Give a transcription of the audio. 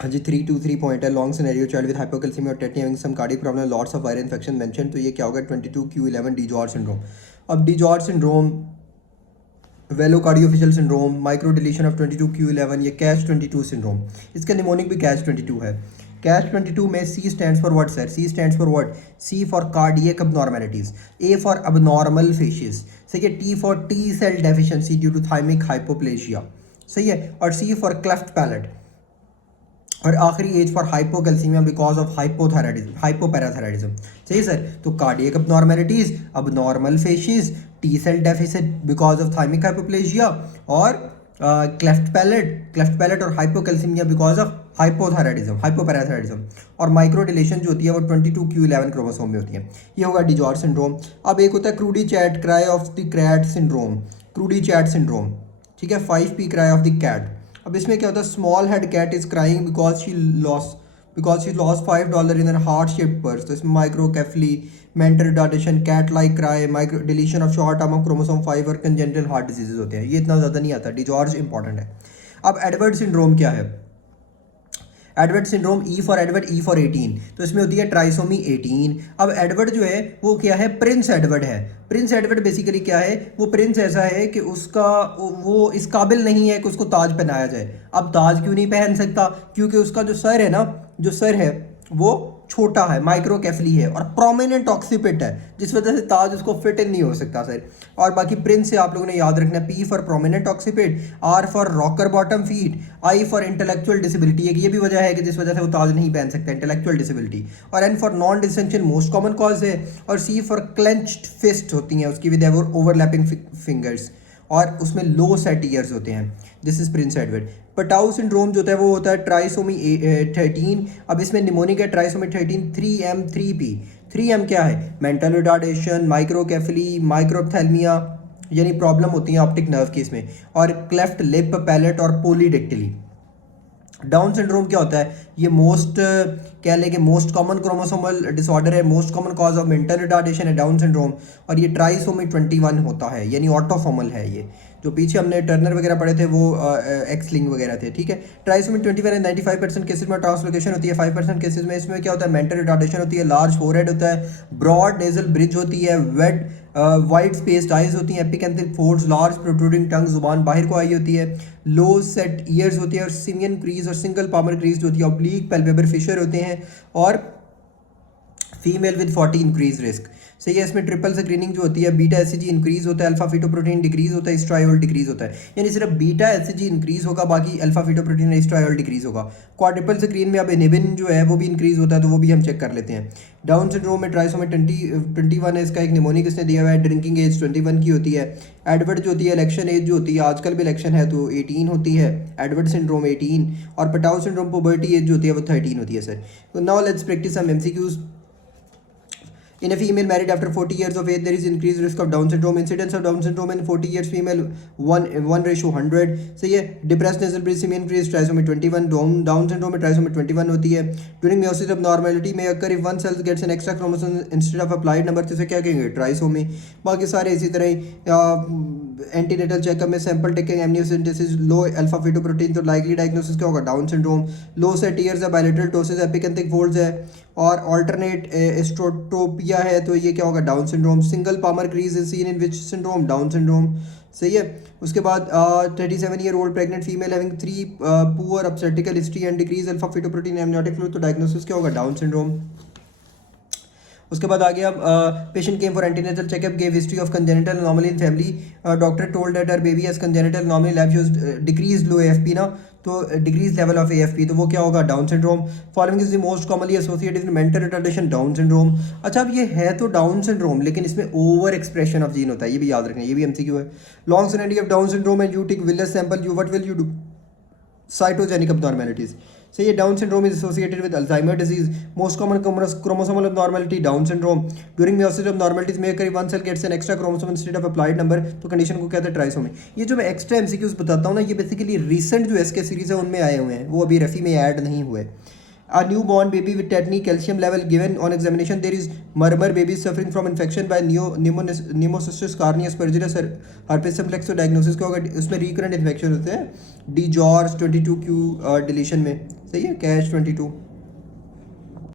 हाँ जी, 323 पॉइंट है। Long scenario child with hypocalcemia और tetany having some cardiac problem, lots of viral infection mention. तो ये क्या होगा? 22q11 DiGeorge syndrome. अब DiGeorge syndrome, velocardiofacial syndrome, micro deletion of 22q11, ये कैच 22 सिंड्रोम। इसका निमोनिक भी कैच 22 है। कैच 22 में C stands for what sir? C stands for what? C for cardiac abnormalities, A for abnormal facies, सही है, T for T cell deficiency due to thymic hypoplasia, सही है, और C for cleft palate, और आखिरी H for hypocalcemia because of hypothyroidism, hypoparathyroidism, सही sir. तो cardiac abnormalities, abnormal facies, T cell deficit because of thymic hypoplasia, और cleft palate और hypocalcemia because of hypothyroidism, hypoparathyroidism. और माइक्रो डिलेशन जो होती है वो 22q11 क्रोमोसोम में होती है। ये होगा डिजॉर्ज सिंड्रोम। अब एक होता है क्रूडी चैट cry of the cat syndrome, क्रूडी चैट सिंड्रोम, ठीक है, 5p cry of the cat. अब इसमें क्या होता है? Small head cat is crying because she lost $5 in heart shaped purse. तो इसमें microcephaly, mental retardation, cat like cry, micro deletion of short arm of chromosome 5 और कंजेनिटल हार्ट डिजीजेज होते हैं। ये इतना ज़्यादा नहीं आता, डिजॉर्ज इंपॉर्टेंट है। अब एडवर्ड सिंड्रोम क्या है? Edward syndrome, E for Edward, E for 18, तो इसमें होती है ट्राइसोमी 18। अब एडवर्ड जो है वो क्या है? प्रिंस एडवर्ड है। प्रिंस एडवर्ड बेसिकली क्या है? वो प्रिंस ऐसा है कि उसका वो इस काबिल नहीं है कि उसको ताज पहनाया जाए। अब ताज क्यों नहीं पहन सकता? क्योंकि उसका जो सर है ना, जो सर है वो छोटा है, माइक्रोकेफली है, और प्रोमिनेंट ऑक्सीपिट है, जिस वजह से ताज उसको फिट इन नहीं हो सकता सर। और बाकी प्रिंस से आप लोगों ने याद रखना, P for prominent occiput, R for rocker bottom feet, I for intellectual disability, एक ये भी वजह है कि जिस वजह से वो ताज नहीं पहन सकता, इंटेलेक्चुअल डिसेबिलिटी, और an for non distinction, most common cause है, और सी फॉर क्लेंच्ड फिस्ट होती हैं उसकी विद ओवरलैपिंग फिंगर्स, और उसमें लो सेट ईयर्स होते हैं। This is Prince Edward. Patau syndrome जो होता है वो होता है ट्राइसोमी 13। अब इसमें निमोनिक है ट्राइसोमी 13, 3M 3P। 3M क्या है? मेंटल रिटार्डेशन, माइक्रोकेफली, माइक्रोप्थेल्मिया, यानी प्रॉब्लम होती है ऑप्टिक नर्व की इसमें, और क्लेफ्ट लिप, पैलेट, और पोलीडेक्टिली। डाउन सिंड्रोम क्या होता है? ये कह लें कि मोस्ट कॉमन क्रोमोसोमल डिसऑर्डर है, most common cause of mental retardation है डाउन सिंड्रोम, और ये ट्राइसोमी 21 होता है, यानी ऑटोफॉर्मल है ये। जो पीछे हमने टर्नर वगैरह पढ़े थे वो एक्स लिंक वगैरह थे, ठीक है। ट्राइसोमी 21 है। 95% केसेज में ट्रांसलोकेशन होती है, 5% केसेज में इसमें क्या होता है? मेंटल रिटार्डेशन होती है, लार्ज फोरहेड होता है, ब्रॉड नेजल ब्रिज होती है, वेट वाइड स्पेस्ड आइज होती हैं, एपिकेंथिक फोल्ड्स, लार्ज प्रोट्रूडिंग टंग, जुबान बाहर को आई होती है, लो सेट ईयर्स होती है, और सिमियन क्रीज और सिंगल पामर क्रीज होती है, ऑब्लिक पेल्पेबर फिशर होते हैं, और फीमेल विद 40 इंक्रीज रिस्क, सही है। इसमें ट्रिपल स्क्रीनिंग जो होती है, बीटा एससीजी इंक्रीज होता है, अल्फा फिटोप्रोटीन डिक्रीज होता है, स्ट्रायोल डिक्रीज होता है, यानी सिर्फ बीटा एससीजी इंक्रीज होगा, बाकी अल्फा फिटोप्रोटीन और स्ट्रायोल डिक्रीज होगा। क्वाड्रिपल स्क्रीन में अब इनिबिन जो है वो भी इंक्रीज होता है, तो वो भी हम चेक कर लेते हैं। डाउन सिंड्रोम में ट्राइसोमी 21 है, इसका एक निमोनिक इसने दिया हुआ है, ड्रिंकिंग एज 21 की होती है। एडवर्ड जो होती है, इलेक्शन एज जो होती है, आजकल भी इलेक्शन है तो 18 होती है, एडवर्ड सिंड्रोम 18, और पटाउ सिंड्रोम पुबर्टी एज जो होती है वो 13 होती है सर। तो now let's practise some MCQs. In a female married after 40 years of age, there is increased risk of Down syndrome. Incidence of Down syndrome in 40 years female 1:100. सही है। Depressed nasal breath simian increase trisomy 21. Down syndrome में trisomy 21 होती है। During meiosis abnormality may occur if one cell gets an extra chromosome instead of applied number, तो इसे क्या कहेंगे? Trisomy। बाकी सारे इसी तरह ही एंटीनेटल चेकअप में sample taking, amniocentesis, low alpha fetoprotein, तो लाइकली डायग्नोसिस क्या होगा? Down syndrome. Low set ears है, बायलेटरल टोसिस, एपिकेंथिक फोल्ड्स है, और ऑल्टरनेट एस्ट्रोटोपिया है, तो ये क्या होगा? Down syndrome. Single palmar crease is seen in which syndrome? Down syndrome, सही है। उसके बाद 37-year-old pregnant female having 3 poor obstetrical history and decrease alpha fetoprotein amniotic fluid, तो डायग्नोसिस क्या होगा? Down syndrome. उसके बाद आगे हम patient came for antenatal checkup, gave history of congenital anomaly in family, doctor told that her baby has congenital anomaly, lab shows decrease low AFP ना, तो decrease level of AFP, तो वो क्या होगा? Down syndrome. Following is the most commonly associated with mental retardation, down syndrome. अच्छा, अब ये है तो डाउन सिंड्रोम, लेकिन इसमें ओवर एक्सप्रेशन ऑफ जीन होता है, ये भी याद रखना, ये भी एमसीक्यू है। Long scenario of Down syndrome and you take villus sample, you what will you do? Cytogenic abnormalities. So ये Down syndrome is associated with Alzheimer disease. Most common chromosomal abnormality Down syndrome. During meiosis abnormalities may occur if one cell gets an extra chromosome instead of applied number, तो condition को कहते हैं trisomy. ये जो मैं extra MCQs बताता हूँ ना, ये बेसिकली रिसेंट जो एसके सीरीज है उनमें आए हुए हैं, वो अभी रफ़ी में ऐड नहीं हुए। A newborn baby with tetany, calcium level given on examination, there is murmur, baby is suffering from infection by pneumocystis carinii aspergillus herpes simplex, तो डायग्नोसिस क्या होगा? उसमें रिकरेंट इन्फेक्शन होते हैं, डी जॉर्ज 22q डिलीशन में। सही है, catch 22।